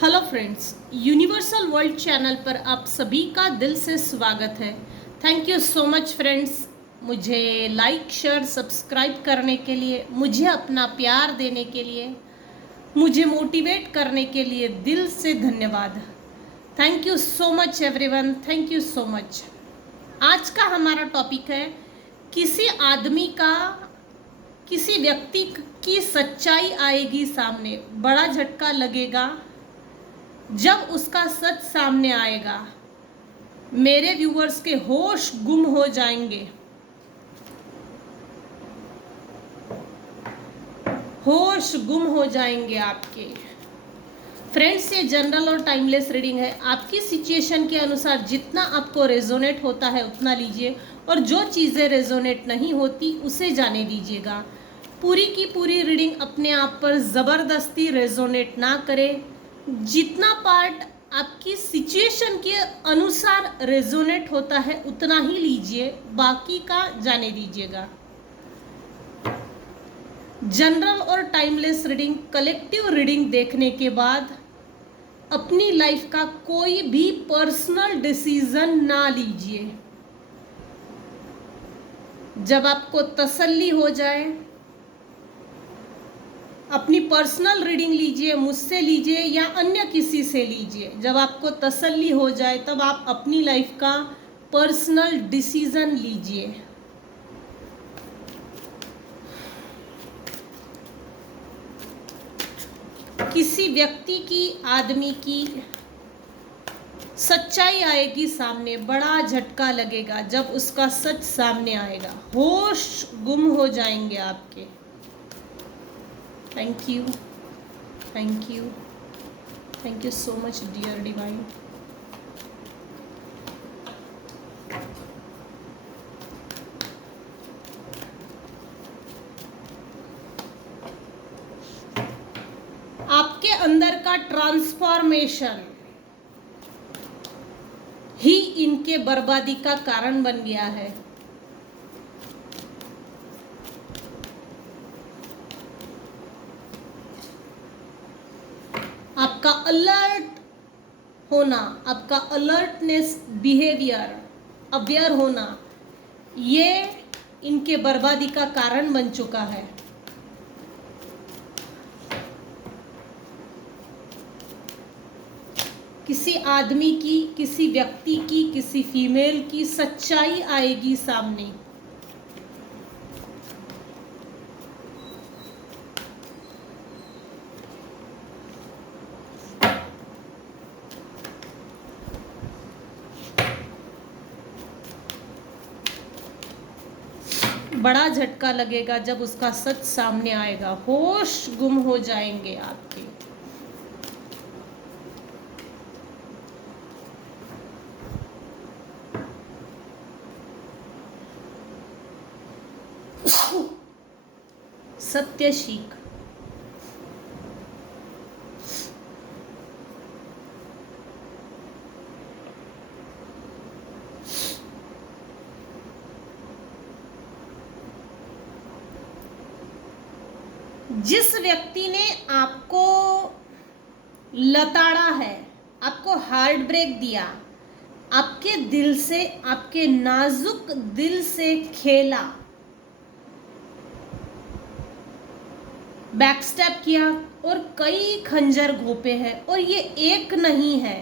Hello friends, universal world channel पर आप सभी का दिल से स्वागत है। Thank you so much friends, मुझे लाइक शेयर सब्सक्राइब करने के लिए, मुझे अपना प्यार देने के लिए, मुझे मोटिवेट करने के लिए दिल से धन्यवाद। Thank you so much everyone, thank you so much. आज का हमारा टॉपिक है किसी आदमी का, किसी व्यक्ति की सच्चाई आएगी सामने, बड़ा झटका लगेगा जब उसका सच सामने आएगा। मेरे व्यूअर्स के होश गुम हो जाएंगे, होश गुम हो जाएंगे आपके। फ्रेंड्स, ये जनरल और टाइमलेस रीडिंग है। आपकी सिचुएशन के अनुसार जितना आपको रेजोनेट होता है उतना लीजिए, और जो चीज़ें रेजोनेट नहीं होती उसे जाने दीजिएगा। पूरी की पूरी रीडिंग अपने आप पर ज़बरदस्ती रेजोनेट ना करें। जितना पार्ट आपकी सिचुएशन के अनुसार रेजोनेट होता है उतना ही लीजिए, बाकी का जाने दीजिएगा। जनरल और टाइमलेस रीडिंग, कलेक्टिव रीडिंग देखने के बाद अपनी लाइफ का कोई भी पर्सनल डिसीजन ना लीजिए। जब आपको तसल्ली हो जाए, अपनी पर्सनल रीडिंग लीजिए, मुझसे लीजिए या अन्य किसी से लीजिए। जब आपको तसल्ली हो जाए तब आप अपनी लाइफ का पर्सनल डिसीजन लीजिए। किसी व्यक्ति की, आदमी की सच्चाई आएगी सामने, बड़ा झटका लगेगा जब उसका सच सामने आएगा। होश गुम हो जाएंगे आपके। Thank you, thank you, thank you so much dear divine. आपके अंदर का ट्रांसफॉर्मेशन ही इनके बर्बादी का कारण बन गया है। आपका अलर्ट होना, आपका अलर्टनेस बिहेवियर, अवेयर होना, ये इनके बर्बादी का कारण बन चुका है। किसी आदमी की, किसी व्यक्ति की, किसी फीमेल की सच्चाई आएगी सामने। बड़ा झटका लगेगा जब उसका सच सामने आएगा। होश गुम हो जाएंगे आपके। सत्य सीख। जिस व्यक्ति ने आपको लताड़ा है, आपको हार्ट ब्रेक दिया, आपके दिल से, आपके नाजुक दिल से खेला, बैकस्टेप किया और कई खंजर घोंपे हैं, और ये एक नहीं है,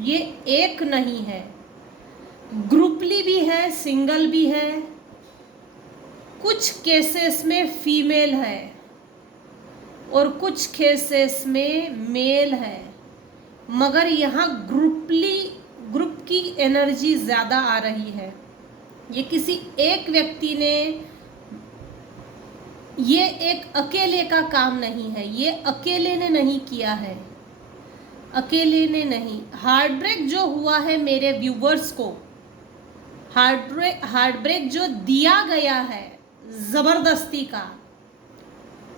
ये एक नहीं है, ग्रुपली भी है, सिंगल भी है, कुछ केसेस में फीमेल है और कुछ केसेस में मेल है, मगर यहाँ ग्रुप की एनर्जी ज़्यादा आ रही है। ये किसी एक व्यक्ति ने, ये एक अकेले का काम नहीं है, ये अकेले ने नहीं किया है, अकेले ने नहीं। हार्ट ब्रेक जो हुआ है मेरे व्यूवर्स को, हार्ट ब्रेक जो दिया गया है ज़बरदस्ती का,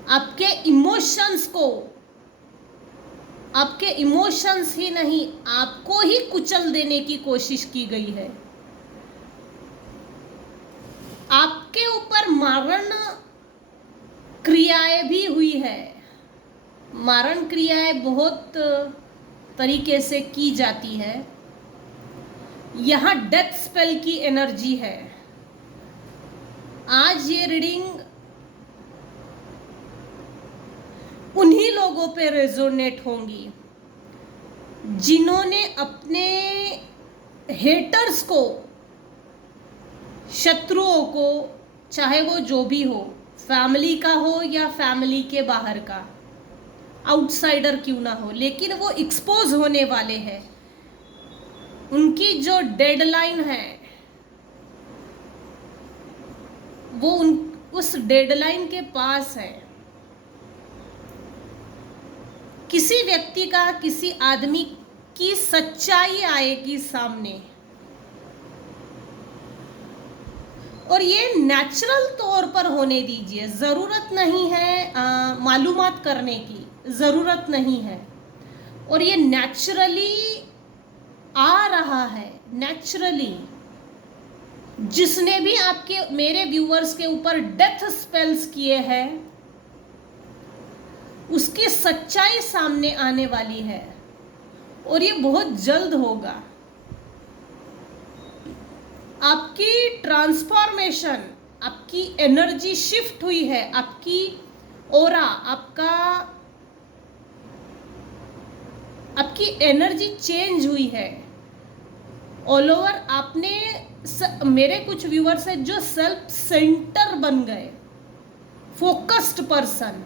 आपके इमोशंस को, आपके इमोशंस ही नहीं, आपको ही कुचल देने की कोशिश की गई है। आपके ऊपर मारण क्रियाएं भी हुई है। मारण क्रियाएं बहुत तरीके से की जाती है। यहाँ डेथ स्पेल की एनर्जी है। आज ये रीडिंग उन्हीं लोगों पे रेजोनेट होंगी जिन्होंने अपने हेटर्स को, शत्रुओं को, चाहे वो जो भी हो, फैमिली का हो या फैमिली के बाहर का, आउटसाइडर क्यों ना हो, लेकिन वो एक्सपोज होने वाले हैं। उनकी जो डेडलाइन है वो उस डेडलाइन के पास है। किसी व्यक्ति का, किसी आदमी की सच्चाई आएगी सामने, और ये नेचुरल तौर पर होने दीजिए। ज़रूरत नहीं है मालूमात करने की, ज़रूरत नहीं है। और ये नेचुरली आ रहा है, नेचुरली। जिसने भी आपके, मेरे व्यूअर्स के ऊपर डेथ स्पेल्स किए हैं, उसकी सच्चाई सामने आने वाली है, और ये बहुत जल्द होगा। आपकी ट्रांसफॉर्मेशन, आपकी एनर्जी शिफ्ट हुई है, आपकी ऑरा, आपकी एनर्जी चेंज हुई है ऑल ओवर। आपने मेरे कुछ व्यूअर्स हैं जो सेल्फ सेंटर बन गए, फोकस्ड पर्सन,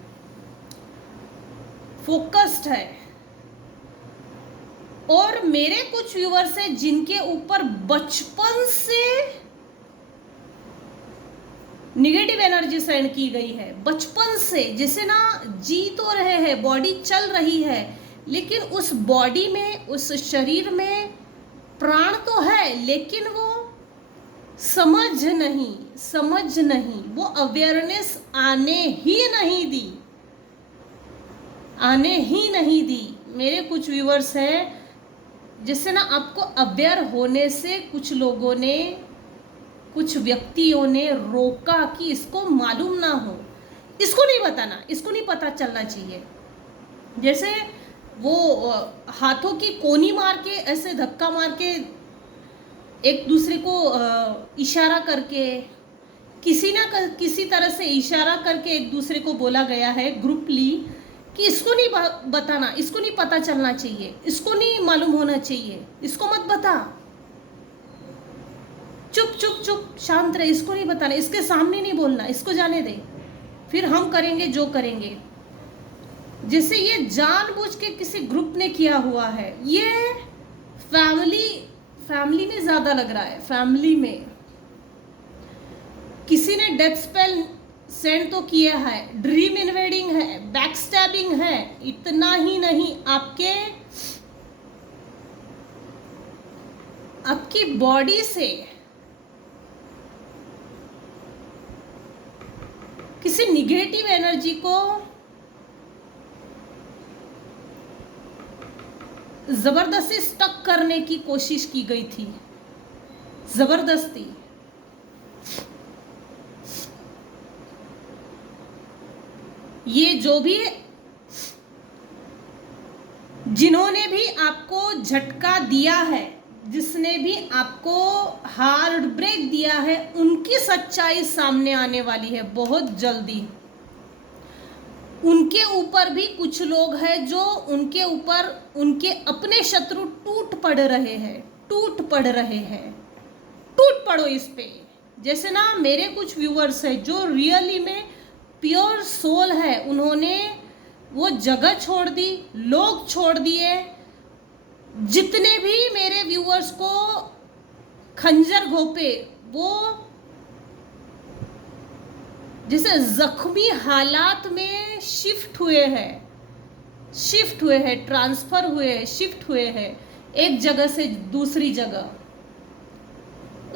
फोकस्ड है। और मेरे कुछ व्यूअर्स हैं जिनके ऊपर बचपन से निगेटिव एनर्जी सेंड की गई है, बचपन से। जैसे ना जी तो रहे हैं, बॉडी चल रही है, लेकिन उस बॉडी में, उस शरीर में प्राण तो है, लेकिन वो समझ नहीं, वो अवेयरनेस आने ही नहीं दी। मेरे कुछ व्यूअर्स हैं जिससे ना आपको अवेयर होने से कुछ लोगों ने, कुछ व्यक्तियों ने रोका कि इसको मालूम ना हो, इसको नहीं बताना, इसको नहीं पता चलना चाहिए। जैसे वो हाथों की कोनी मार के, ऐसे धक्का मार के, एक दूसरे को इशारा करके, किसी तरह से इशारा करके एक दूसरे को बोला गया है ग्रुपली कि इसको नहीं बताना, इसको नहीं पता चलना चाहिए, इसको नहीं मालूम होना चाहिए, इसको मत बता, चुप चुप चुप, शांत रहे, इसको नहीं बताना, इसके सामने नहीं बोलना, इसको जाने दे, फिर हम करेंगे जो करेंगे। जैसे ये जानबूझ के किसी ग्रुप ने किया हुआ है। ये फैमिली में ज्यादा लग रहा है। फैमिली में किसी ने डेथ स्पेल सेंड तो किया है, ड्रीम इन्वेडिंग है, बैक स्टैबिंग है। इतना ही नहीं, आपकी बॉडी से किसी निगेटिव एनर्जी को जबरदस्ती स्टक करने की कोशिश की गई थी, जबरदस्ती। ये जो भी, जिन्होंने भी आपको झटका दिया है, जिसने भी आपको हार्ट ब्रेक दिया है, उनकी सच्चाई सामने आने वाली है बहुत जल्दी। उनके ऊपर भी कुछ लोग हैं जो उनके ऊपर, उनके अपने शत्रु टूट पड़ रहे हैं। टूट पड़ो इस पे। जैसे ना मेरे कुछ व्यूअर्स हैं जो रियली में प्योर सोल है, उन्होंने वो जगह छोड़ दी, लोग छोड़ दिए। जितने भी मेरे व्यूअर्स को खंजर घोंपे, वो जैसे जख्मी हालात में शिफ्ट हुए हैं, ट्रांसफर हुए हैं, शिफ्ट हुए हैं एक जगह से दूसरी जगह।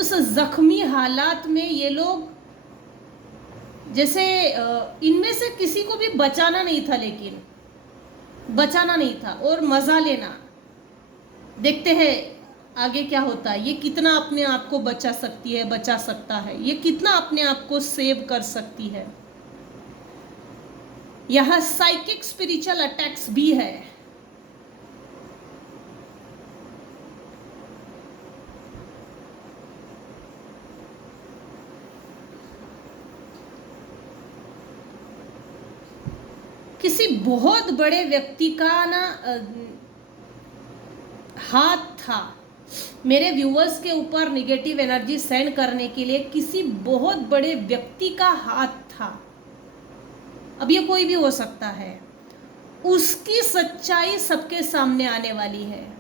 उस जख्मी हालात में ये लोग, जैसे इनमें से किसी को भी बचाना नहीं था, लेकिन बचाना नहीं था और मजा लेना। देखते हैं आगे क्या होता है। ये कितना अपने आप को बचा सकता है, ये कितना अपने आप को सेव कर सकती है। यहाँ साइकिक स्पिरिचुअल अटैक्स भी है। किसी बहुत बड़े व्यक्ति का ना हाथ था मेरे व्यूअर्स के ऊपर निगेटिव एनर्जी सेंड करने के लिए। किसी बहुत बड़े व्यक्ति का हाथ था, अब ये कोई भी हो सकता है। उसकी सच्चाई सबके सामने आने वाली है।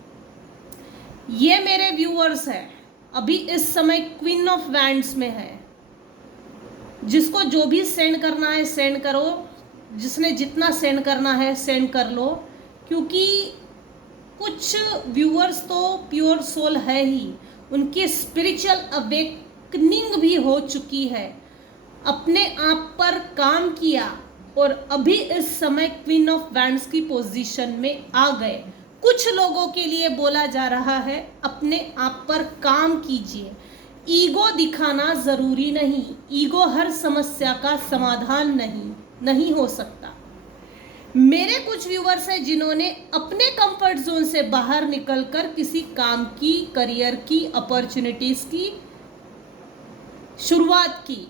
ये मेरे व्यूअर्स है, अभी इस समय क्वीन ऑफ वैंड्स में है। जिसको जो भी सेंड करना है सेंड करो, जिसने जितना सेंड करना है सेंड कर लो, क्योंकि कुछ व्यूअर्स तो प्योर सोल है ही, उनकी स्पिरिचुअल अवेकनिंग भी हो चुकी है, अपने आप पर काम किया और अभी इस समय क्वीन ऑफ वैंड्स की पोजीशन में आ गए। कुछ लोगों के लिए बोला जा रहा है अपने आप पर काम कीजिए, ईगो दिखाना जरूरी नहीं, ईगो हर समस्या का समाधान नहीं हो सकता। मेरे कुछ व्यूअर्स हैं जिन्होंने अपने कंफर्ट जोन से बाहर निकलकर किसी काम की, करियर की, अपॉर्चुनिटीज की शुरुआत की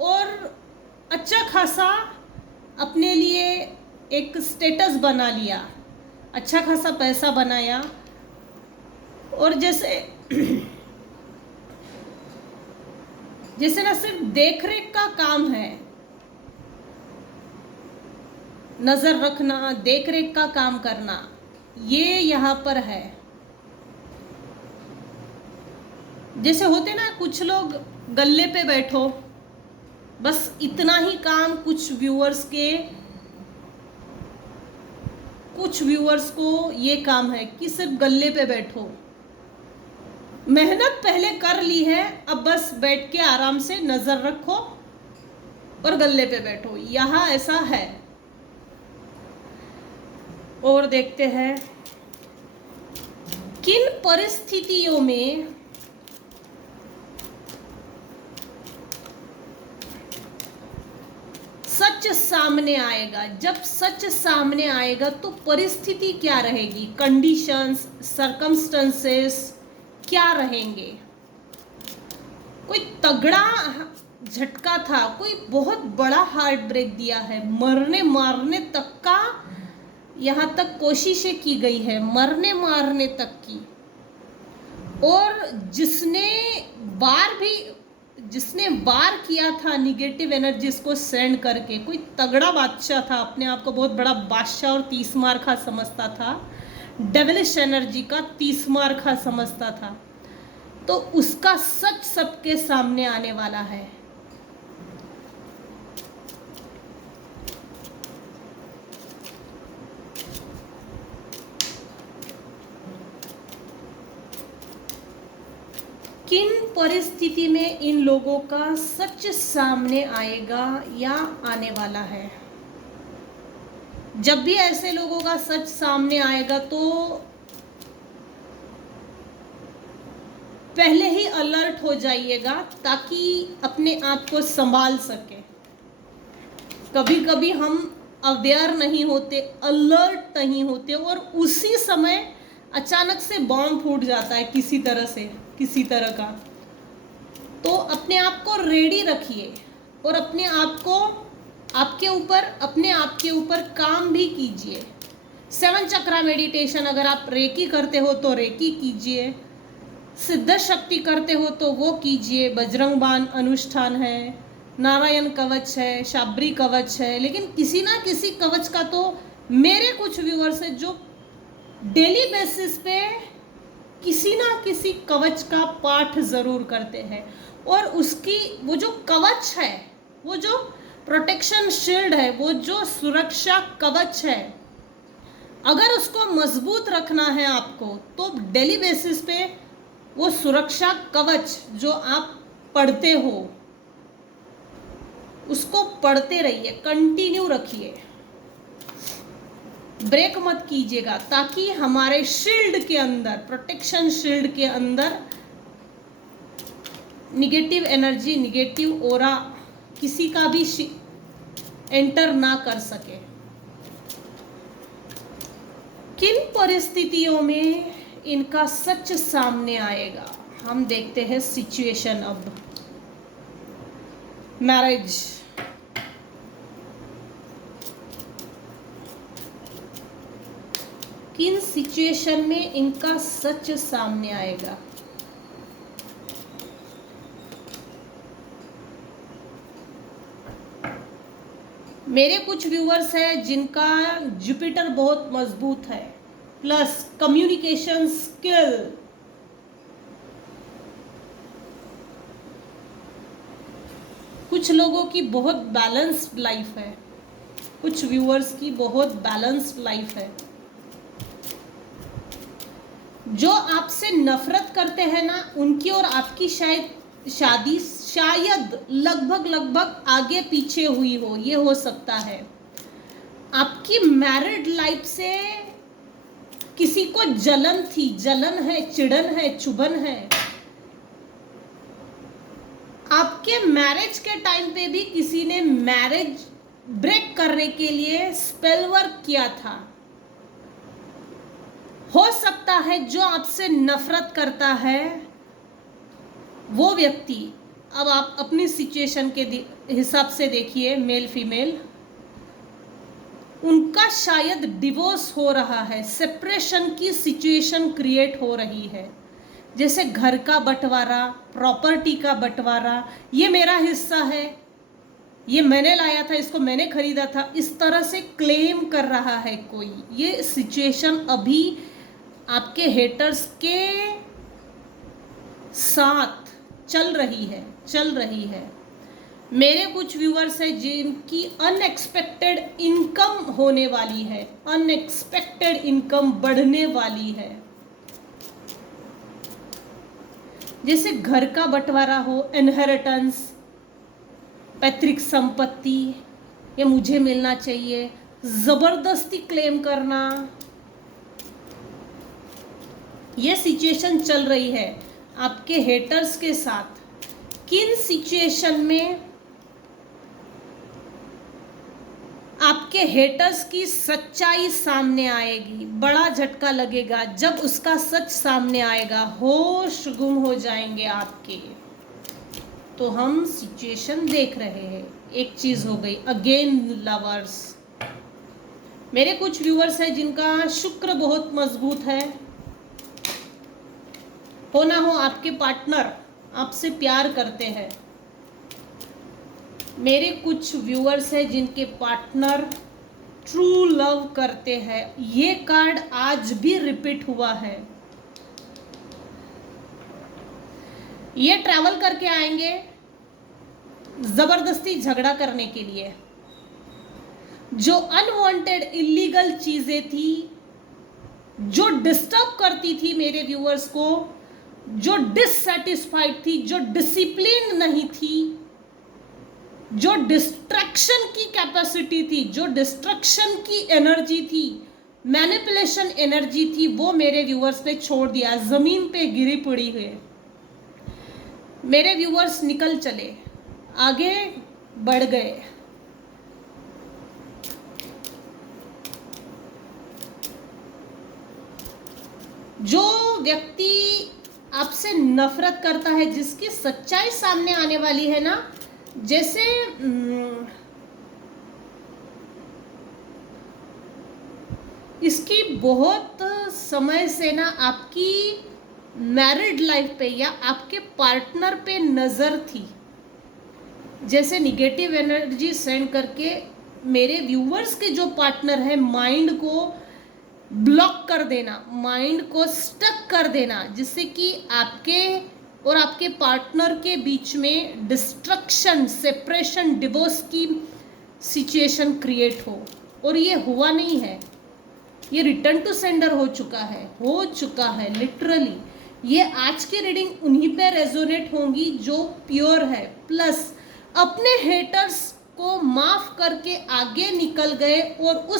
और अच्छा खासा अपने लिए एक स्टेटस बना लिया, अच्छा खासा पैसा बनाया। और जैसे ना सिर्फ देखरेख का काम है, नजर रखना, देखरेख का काम करना, ये यहाँ पर है। जैसे होते ना कुछ लोग गल्ले पे बैठो, बस इतना ही काम कुछ व्यूअर्स को ये काम है कि सिर्फ गल्ले पे बैठो, मेहनत पहले कर ली है, अब बस बैठ के आराम से नजर रखो और गल्ले पे बैठो। यहाँ ऐसा है। और देखते हैं किन परिस्थितियों में सच सामने आएगा। जब सच सामने आएगा तो परिस्थिति क्या रहेगी, कंडीशंस, सर्कमस्टेंसेस क्या रहेंगे। कोई तगड़ा झटका था, कोई बहुत बड़ा हार्ट ब्रेक दिया है, मरने मारने तक का यहाँ तक कोशिशें की गई है, मरने मारने तक की। और जिसने वार किया था निगेटिव एनर्जीज को सेंड करके, कोई तगड़ा बादशाह था, अपने आप को बहुत बड़ा बादशाह और तीसमार खा समझता था, डेविलिश एनर्जी का तीसमार खा समझता था, तो उसका सच सबके सामने आने वाला है। किन परिस्थिति में इन लोगों का सच सामने आएगा या आने वाला है। जब भी ऐसे लोगों का सच सामने आएगा तो पहले ही अलर्ट हो जाइएगा ताकि अपने आप को संभाल सके। कभी कभी हम अवेयर नहीं होते, अलर्ट नहीं होते और उसी समय अचानक से बॉम्ब फूट जाता है किसी तरह का। तो अपने आप को रेडी रखिए और अपने आप के ऊपर काम भी कीजिए। 7 चक्रा मेडिटेशन, अगर आप रेकी करते हो तो रेकी कीजिए, सिद्ध शक्ति करते हो तो वो कीजिए, बजरंग बाण अनुष्ठान है, नारायण कवच है, शाबरी कवच है। लेकिन किसी ना किसी कवच का तो मेरे कुछ व्यूअर्स है जो डेली बेसिस पे किसी ना किसी कवच का पाठ जरूर करते हैं। और वो जो कवच है, वो जो प्रोटेक्शन शील्ड है, वो जो सुरक्षा कवच है, अगर उसको मजबूत रखना है आपको तो डेली बेसिस पे वो सुरक्षा कवच जो आप पढ़ते हो उसको पढ़ते रहिए, कंटिन्यू रखिए, ब्रेक मत कीजिएगा, ताकि हमारे शील्ड के अंदर, प्रोटेक्शन शील्ड के अंदर निगेटिव एनर्जी, निगेटिव ओरा किसी का भी एंटर ना कर सके। किन परिस्थितियों में इनका सच सामने आएगा, हम देखते हैं सिचुएशन। अब मैरिज, किन सिचुएशन में इनका सच सामने आएगा? मेरे कुछ व्यूअर्स हैं जिनका जुपिटर बहुत मजबूत है, प्लस कम्युनिकेशन स्किल, कुछ लोगों की बहुत बैलेंस्ड लाइफ है, कुछ व्यूअर्स की बहुत बैलेंस्ड लाइफ है। जो आपसे नफरत करते हैं ना, उनकी और आपकी शादी शायद लगभग आगे पीछे हुई हो, ये हो सकता है। आपकी मैरिड लाइफ से किसी को जलन थी, जलन है, चिड़न है, चुभन है। आपके मैरिज के टाइम पे भी किसी ने मैरिज ब्रेक करने के लिए स्पेल वर्क किया था। हो सकता है जो आपसे नफरत करता है वो व्यक्ति, अब आप अपनी सिचुएशन के हिसाब से देखिए, मेल फीमेल, उनका शायद डिवोर्स हो रहा है, सेपरेशन की सिचुएशन क्रिएट हो रही है। जैसे घर का बंटवारा, प्रॉपर्टी का बंटवारा, ये मेरा हिस्सा है, ये मैंने लाया था, इसको मैंने खरीदा था, इस तरह से क्लेम कर रहा है कोई। ये सिचुएशन अभी आपके हेटर्स के साथ चल रही है। मेरे कुछ व्यूअर्स हैं जिनकी अनएक्सपेक्टेड इनकम होने वाली है, अनएक्सपेक्टेड इनकम बढ़ने वाली है। जैसे घर का बंटवारा हो, इनहेरिटेंस, पैतृक संपत्ति, ये मुझे मिलना चाहिए, जबरदस्ती क्लेम करना, ये सिचुएशन चल रही है आपके हेटर्स के साथ। किन सिचुएशन में आपके हेटर्स की सच्चाई सामने आएगी, बड़ा झटका लगेगा जब उसका सच सामने आएगा, होश गुम हो जाएंगे आपके। तो हम सिचुएशन देख रहे हैं। एक चीज हो गई, अगेन लवर्स। मेरे कुछ व्यूअर्स हैं जिनका शुक्र बहुत मजबूत है। हो ना हो आपके पार्टनर आपसे प्यार करते हैं। मेरे कुछ व्यूअर्स हैं जिनके पार्टनर ट्रू लव करते हैं। ये कार्ड आज भी रिपीट हुआ है। ये ट्रैवल करके आएंगे जबरदस्ती झगड़ा करने के लिए। जो अनवांटेड इलीगल चीजें थी, जो डिस्टर्ब करती थी मेरे व्यूअर्स को, जो डिससेटिस्फाइड थी, जो डिसिप्लिन नहीं थी, जो डिस्ट्रैक्शन की कैपेसिटी थी, जो डिस्ट्रक्शन की एनर्जी थी, मैनिपुलेशन एनर्जी थी, वो मेरे व्यूअर्स ने छोड़ दिया, जमीन पे गिरी पड़ी हुई। मेरे व्यूअर्स निकल चले, आगे बढ़ गए। जो व्यक्ति आपसे नफरत करता है, जिसकी सच्चाई सामने आने वाली है ना, जैसे इसकी बहुत समय से ना आपकी मैरिड लाइफ पे या आपके पार्टनर पे नज़र थी। जैसे निगेटिव एनर्जी सेंड करके मेरे व्यूअर्स के जो पार्टनर है, माइंड को ब्लॉक कर देना, माइंड को स्टक कर देना, जिससे कि आपके और आपके पार्टनर के बीच में डिस्ट्रक्शन, सेपरेशन, डिवोर्स की सिचुएशन क्रिएट हो। और ये हुआ नहीं है, ये रिटर्न टू सेंडर हो चुका है लिटरली। ये आज की रीडिंग उन्हीं पे रेजोनेट होंगी जो प्योर है, प्लस अपने हेटर्स को माफ करके आगे निकल गए और उस